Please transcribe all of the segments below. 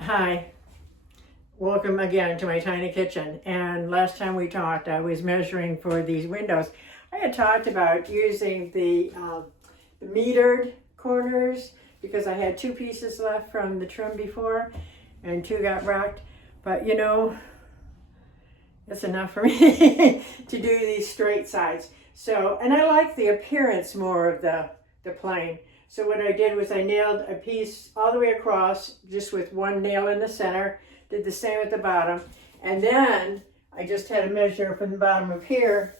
Hi, welcome again to my tiny kitchen. And last time we talked, I was measuring for these windows. I had talked about using the metered corners because I had two pieces left from the trim before and two got rocked. But you know, that's enough for me to do these straight sides. So, and I like the appearance more of the plane. So what I did was I nailed a piece all the way across just with one nail in the center, did the same at the bottom, and then I just had to measure from the bottom of here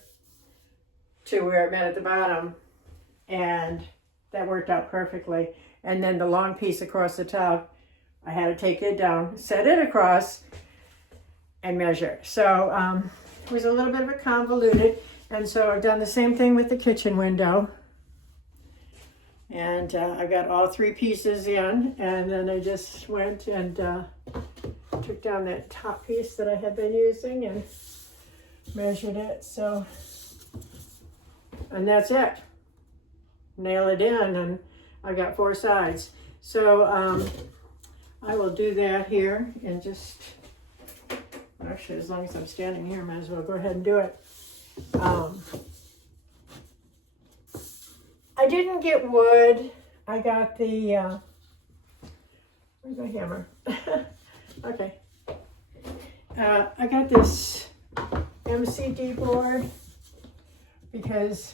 to where it met at the bottom, and that worked out perfectly. And then the long piece across the top, I had to take it down, set it across, and measure. So it was a little bit of a convoluted, and so I've done the same thing with the kitchen window. And I got all three pieces in, and then I just went and took down that top piece that I had been using and measured it. So, and that's it. Nail it in, and I got four sides. So I will do that here and just, actually, as long as I'm standing here, might as well go ahead and do it. I didn't get wood. I got the, where's my hammer? Okay. I got this MCD board because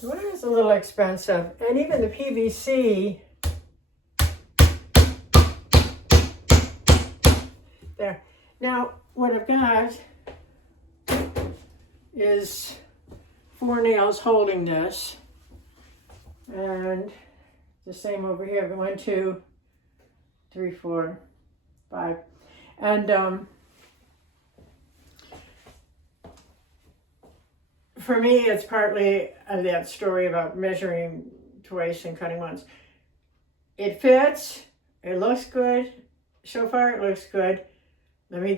the wood is a little expensive. And even the PVC, there. Now, what I've got is 4 nails holding this. And the same over here, 1, 2, 3, 4, 5. And for me, it's partly that story about measuring twice and cutting once. It fits, it looks good. So far it looks good. Let me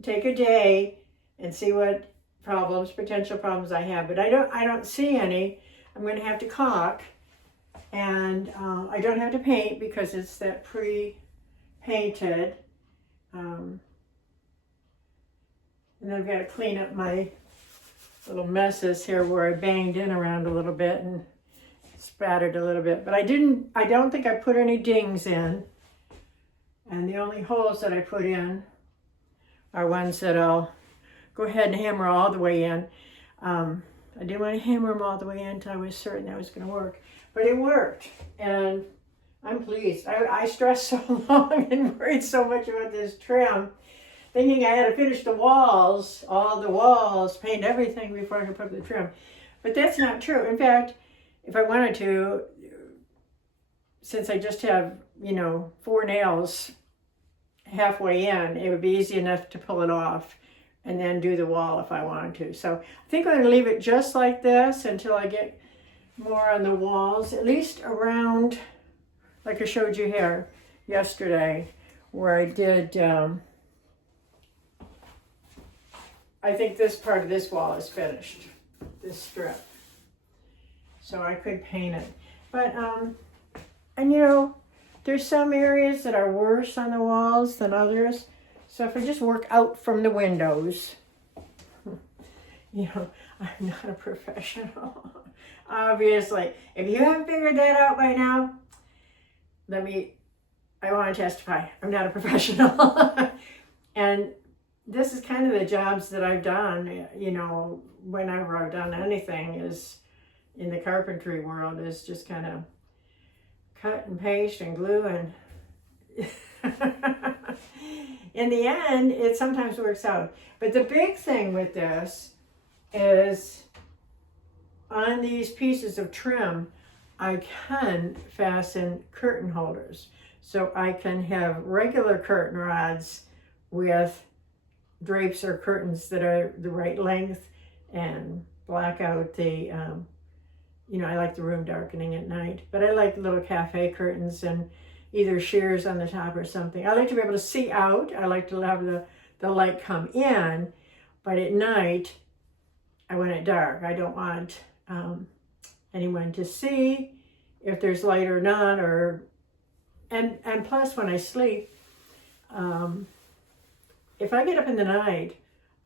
take a day and see what potential problems I have, but I don't see any. I'm going to have to caulk, and I don't have to paint because it's that pre-painted. And I've got to clean up my little messes here where I banged in around a little bit and spattered a little bit. But I don't think I put any dings in. And the only holes that I put in are ones that I'll go ahead and hammer all the way in. I didn't want to hammer them all the way in until I was certain that was going to work. But it worked, and I'm pleased. I stressed so long and worried so much about this trim, thinking I had to finish the walls, all the walls, paint everything before I could put the trim. But that's not true. In fact, if I wanted to, since I just have, 4 nails halfway in, it would be easy enough to pull it off and then do the wall if I wanted to. So I think I'm going to leave it just like this until I get more on the walls, at least around, like I showed you here yesterday, where I did, I think this part of this wall is finished, this strip. So I could paint it. But, and there's some areas that are worse on the walls than others. So if I just work out from the windows, I'm not a professional. Obviously, if you haven't figured that out by now, I want to testify. I'm not a professional. And this is kind of the jobs that I've done, whenever I've done anything is in the carpentry world is just kind of cut and paste and glue and in the end, it sometimes works out. But the big thing with this is on these pieces of trim, I can fasten curtain holders. So I can have regular curtain rods with drapes or curtains that are the right length and black out the, I like the room darkening at night, but I like little cafe curtains and either shears on the top or something. I like to be able to see out. I like to have the light come in, but at night, I want it dark. I don't want anyone to see if there's light or not, or and plus when I sleep, if I get up in the night,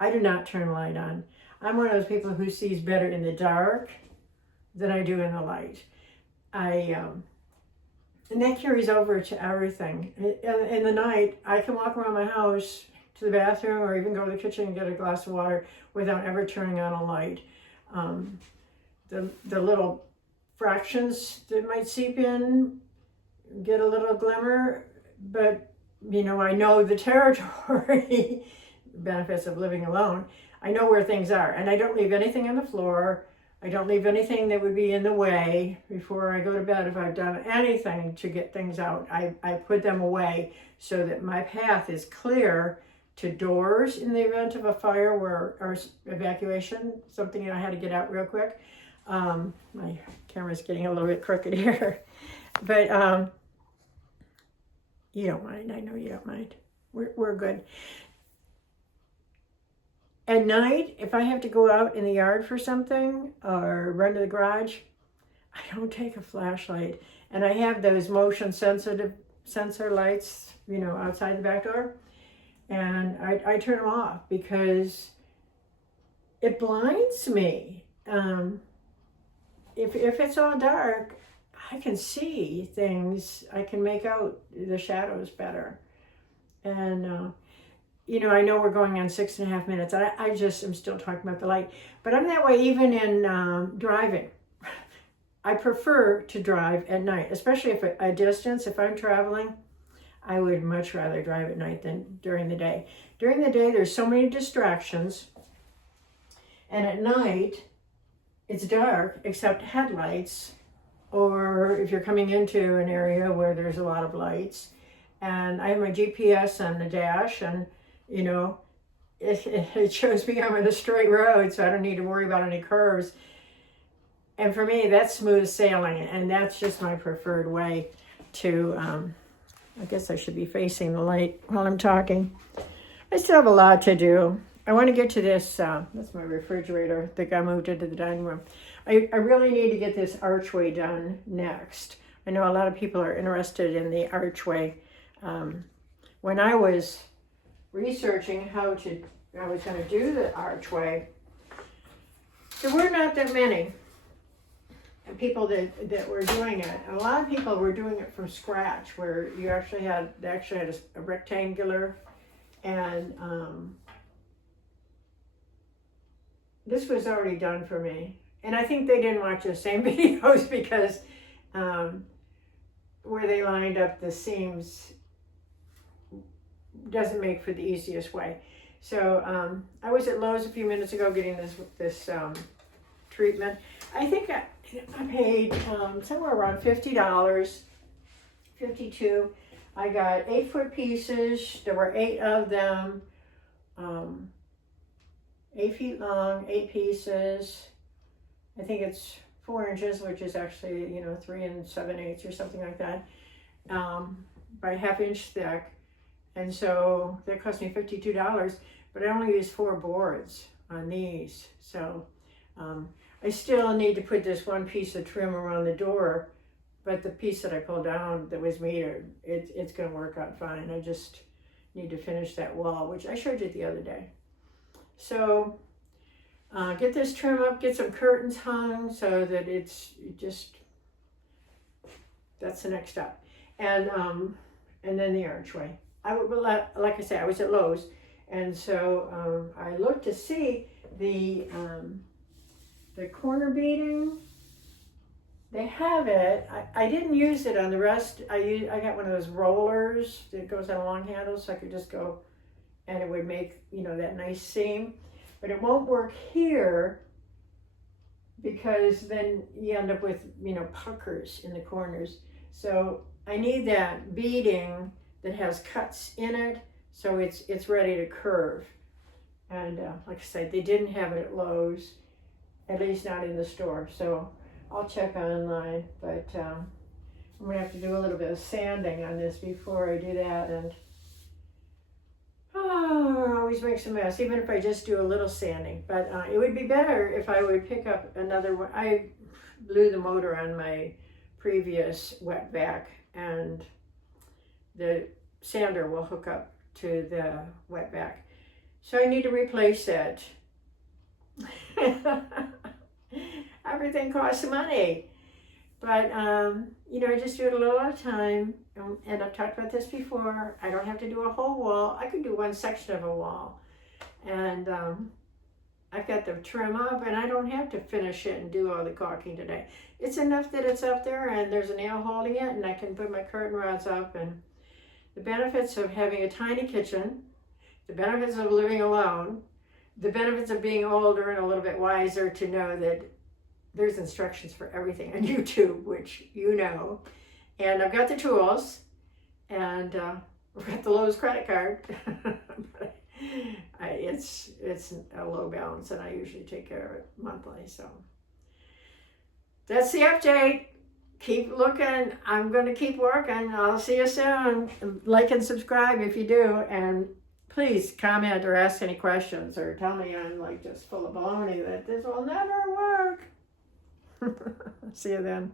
I do not turn the light on. I'm one of those people who sees better in the dark than I do in the light. And that carries over to everything. In the night, I can walk around my house to the bathroom or even go to the kitchen and get a glass of water without ever turning on a light. The little fractions that might seep in get a little glimmer, but you know, I know the territory, benefits of living alone. I know where things are, and I don't leave anything on the floor. I don't leave anything that would be in the way before I go to bed. If I've done anything to get things out, I put them away so that my path is clear to doors in the event of a fire or evacuation, something I had to get out real quick. My camera's getting a little bit crooked here, but you don't mind. I know you don't mind. We're good. At night, if I have to go out in the yard for something or run to the garage, I don't take a flashlight. And I have those motion sensor lights, you know, outside the back door. And I turn them off because it blinds me. If it's all dark, I can see things. I can make out the shadows better. And you know, I know we're going on 6.5 minutes. I just am still talking about the light. But I'm that way even in driving. I prefer to drive at night, especially if a distance. If I'm traveling, I would much rather drive at night than during the day. During the day, there's so many distractions. And at night, it's dark except headlights, or if you're coming into an area where there's a lot of lights. And I have my GPS on the dash, and you know, it shows me I'm on a straight road, so I don't need to worry about any curves. And for me, that's smooth sailing, and that's just my preferred way to, I guess I should be facing the light while I'm talking. I still have a lot to do. I want to get to this, that's my refrigerator that I moved into the dining room. I really need to get this archway done next. I know a lot of people are interested in the archway. When I was researching how I was going to do the archway, there were not that many people that were doing it. And a lot of people were doing it from scratch, where they actually had a rectangular, and this was already done for me. And I think they didn't watch the same videos because where they lined up the seams doesn't make for the easiest way. So I was at Lowe's a few minutes ago getting this treatment. I think I paid somewhere around $50, $52. I got 8-foot pieces. There were 8 of them, 8 feet long, 8 pieces. I think it's 4 inches, which is actually 3 7/8 or something like that, by 1/2 inch thick. And so that cost me $52, but I only used 4 boards on these. So I still need to put this one piece of trim around the door, but the piece that I pulled down that was metered, it's going to work out fine. I just need to finish that wall, which I showed you the other day. So get this trim up, get some curtains hung so that that's the next step. And then the archway. Like I said, I was at Lowe's, and so I looked to see the corner beading. They have it. I didn't use it on the rest. I got one of those rollers that goes on a long handle, so I could just go, and it would make that nice seam. But it won't work here because then you end up with puckers in the corners. So I need that beading that has cuts in it, so it's ready to curve. And like I said, they didn't have it at Lowe's, at least not in the store. So I'll check online, but I'm gonna have to do a little bit of sanding on this before I do that. And it always makes a mess, even if I just do a little sanding. But it would be better if I would pick up another one. I blew the motor on my previous wet vac, and the sander will hook up to the wetback. So I need to replace it. Everything costs money. But, you know, I just do it a little at a time. And I've talked about this before. I don't have to do a whole wall. I could do one section of a wall. And I've got the trim up, and I don't have to finish it and do all the caulking today. It's enough that it's up there and there's a nail holding it, and I can put my curtain rods up. And the benefits of having a tiny kitchen, the benefits of living alone, the benefits of being older and a little bit wiser to know that there's instructions for everything on YouTube, which you know. And I've got the tools, and I've got the Lowe's credit card. It's a low balance, and I usually take care of it monthly. So that's the update. Keep looking. I'm going to keep working. I'll see you soon. Like and subscribe if you do, and please comment or ask any questions, or tell me I'm like just full of baloney that this will never work. See you then.